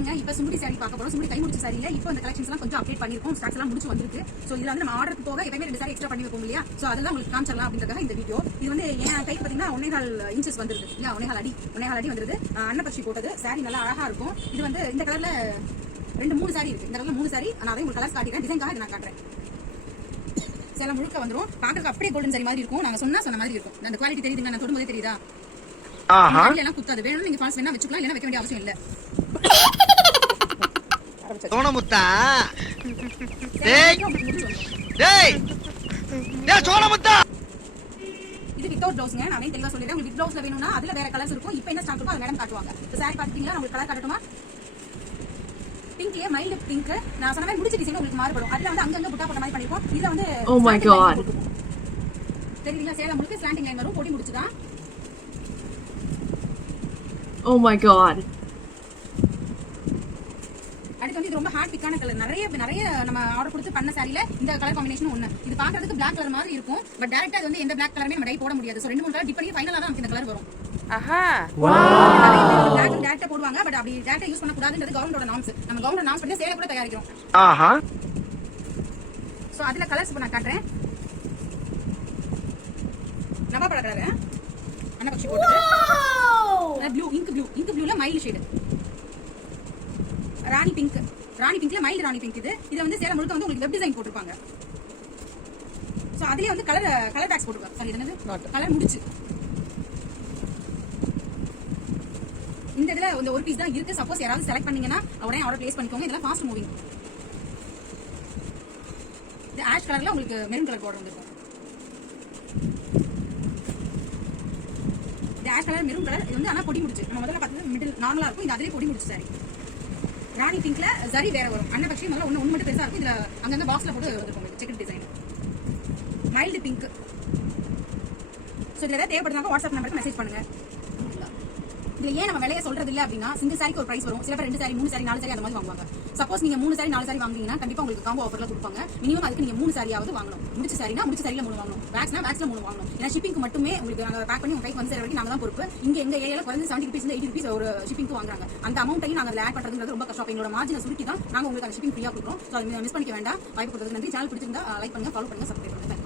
வணக்கம்ங்க. இப்போ சுங்குடி சாரி பார்க்க போறோம். சுங்குடி கைமுடிச்ச சாரியில இப்போ இந்த கலெக்ஷன்ஸ் எல்லாம் கொஞ்சம் அப்டேட் பண்ணிருக்கோம். ஸ்டாக்ஸ் எல்லாம் முடிச்சு வந்திருக்கு. சோ இதுல வந்து நம்ம ஆர்டருக்கு போக எப்பவுமே 2 சாரி எக்ஸ்ட்ரா பண்ணி வைப்போம் இல்லையா? சோ அதெல்லாம் உங்களுக்கு காமிச்சலாம் அப்படின்றதுக்காக இந்த வீடியோ. இது வந்து என் கைக்கு பாத்தீங்கன்னா 1.5 இன்ச்சஸ் வந்துருது இல்லையா? 1.5 அடி வந்துருது. அன்னப்பட்சி போட்டது சாரி நல்லா அழகா இருக்கும். இது வந்து இந்த கலர்ல 2-3 சாரி இருக்கு. இந்த கலர்ல 3 சாரி. நான் அதை உங்களுக்கு கலர்ஸ் காட்டிக்கிறேன். டிசைன்காக இதை நான் காட்டுறேன். சேலம் முழுக்க வந்துரும். பாக்குறதுக்கு அப்படியே கோல்டன் சாரி மாதிரி இருக்கும். நாங்க சொன்ன மாதிரி இருக்கும். அந்த குவாலிட்டி தெரியுதுங்க. நான் தொடும்போதே தெரியுதா? எல்லாம் குத்தாது. வேணும் நீங்க ஃபால்ஸ் வேணா வச்சுக்கலாம். இல்லைன்னா வைக்க வேண்டிய அவசியம் இல்ல. சோனமுத்தா டேய் டேய் டேய் சோனமுத்தா இது வித்தவுட் ப்ளவுஸ்ங்க. நான் தெளிவா சொல்லிடுறேன். உங்களுக்கு வித் ப்ளவுஸ்ல வேணும்னா அதுல வேற கலர்ஸ் இருக்கும். இப்போ என்ன ஸ்டாக் இருக்கோ அதை மேடம் காட்டுவாங்க. இப்போ சாரி பாத்தீங்களா? உங்களுக்கு கலர் காட்டட்டுமா? பிங்க்லயே மைல்டு பிங்க். நான் சொன்ன மாதிரி முடிச்ச டிசைன் உங்களுக்கு மாறுபடும். அதுல வந்து அங்கங்க புட்டா போட்ட மாதிரி பண்ணிருப்போம். இதுல வந்து ஓ மை காட் தெரியுங்களா? சேலம் முழுக்க ஸ்லாண்டிங் லைன் வரும். பொடி முடிச்சுதான். ஓ மை காட் அடுத்து வந்து இது ரொம்ப ஹார்ட் பிக்கான கலர். நிறைய நம்ம ஆர்டர் கொடுத்து பண்ண சாரில இந்த கலர் காம்பினேஷன் ஒண்ணு. இது பாக்குறதுக்கு பிளாக் கலர் மாதிரி இருக்கும். பட் டைரக்டா இது வந்து எந்த பிளாக் கலருமே நம்ம டை போட முடியாது. சோ 2-3 கலர் டிப் பண்ணி ஃபைனலா தான் நமக்கு இந்த கலர் வரும். ஆஹா பிளாக் டைரக்டா போடுவாங்க. பட் அப்படி டைரக்டா யூஸ் பண்ண கூடாதுன்றது கவர்மெண்டோட நார்ம்ஸ். நம்ம கவர்மெண்ட் நார்ம்ஸ் படி சேல கூட தயாரிக்கிறோம். ஆஹா சோ அதுல கலர்ஸ் இப்ப நான் காட்டுறேன். நவாப்பழ கலர் அன்னப்பட்சி போட்டது. ப்ளூ இங்க் ப்ளூல மைல்ட் ஷேட். ராணி பிங்க்ல மைல்ட் ராணி பிங்க். இது வந்து சேலம் முழுக்க வந்து உங்களுக்கு வெப் டிசைன் போட்டுருப்பாங்க. சோ அதுலயே வந்து கலர் பேக்ஸ் போட்டுருப்பாங்க. சாரி என்னது கலர் முடிச்சு. இந்த இதுல இந்த ஒரு பீஸ் தான் இருக்கு. சப்போஸ் யாராவது செலக்ட் பண்ணீங்கன்னா உடனே ஆர்டர் பிளேஸ் பண்ணிக்கோங்க. இதெல்லாம் ஃபாஸ்ட் மூவிங். இது ஆஷ் கலர்ல உங்களுக்கு மெரூன் கலர் பார்டர் வந்துருக்கும். இது ஆஷ் கலர் மெரூன் கலர். இது வந்து ஆனா பொடி முடிச்சு. நம்ம முதல்ல பார்த்தது மிடில் நார்மலா இருக்கும். இது அதிலே பொடி முடிச்சு சாரி. ராணி பிங்க்ல சரி வேற வரும். அன்னபக்ஷி முதல்ல ஒன்னு மட்டும் பெருசா இருக்கும். இதுல அங்கங்க பாக்ஸ்ல போட்டு வந்துருக்கும் checked design. Mild pink. So இதுல ஏதாவது தேவைப்படுறவங்க வாட்ஸ்அப் நம்பருக்கு மெசேஜ் பண்ணுங்க. இதுல ஏன் நம்ம விலைய சொல்றது இல்ல அப்படின்னா சிங்கிள் சாரிக்கு ஒரு பிரைஸ் வரும். சில பேர் 2 சாரி 3 சாரி 4 சாரி அந்த மாதிரி வாங்குவாங்க. சப்போஸ் நீங்க 3 சாரி 4 சாரி வாங்குனீங்கன்னா கண்டிப்பா உங்களுக்கு காம்போ ஆஃபர்ல கொடுப்பாங்க. மினிமம் அதுக்கு நீங்க 3 சாரியாவது வாங்கணும். முடிச்ச சாரினா முடிச்ச சாரில 3 வாங்கணும். வேக்ஸ்னா வேக்ஸ்ல 3 வாங்கணும். ஏன்னா ஷிப்பிங்க்கு மட்டுமே உங்களுக்கு நாங்க பேக் பண்ணி உங்க கைக்கு வந்து சேர வரைக்கும் நாங்க தான் பொறுப்பு. இங்க எங்க ஏரியால குறைஞ்சது 70 ரூபீஸ் 80 ரூபீஸ் ஒரு ஷிப்பிங்க்கு வாங்குறாங்க. அந்த அமௌண்ட்டையும் நாங்க ஆட் பண்றதுங்கிறது ரொம்ப கஷ்டம். எங்களோட மார்ஜினை சுருக்கி தான் நாங்க உங்களுக்கு அந்த ஷிப்பிங் ஃப்ரீயா கொடுக்குறோம். சோ அதை மிஸ் பண்ணிக்க வேண்டாம். வாய்ப்பு கொடுத்ததுக்கு நன்றி. சேனல் பிடிச்சிருந்தா லைக் பண்ணுங்க, ஃபாலோ பண்ணுங்க, சப்ஸ்கிரைப் பண்ணுங்க.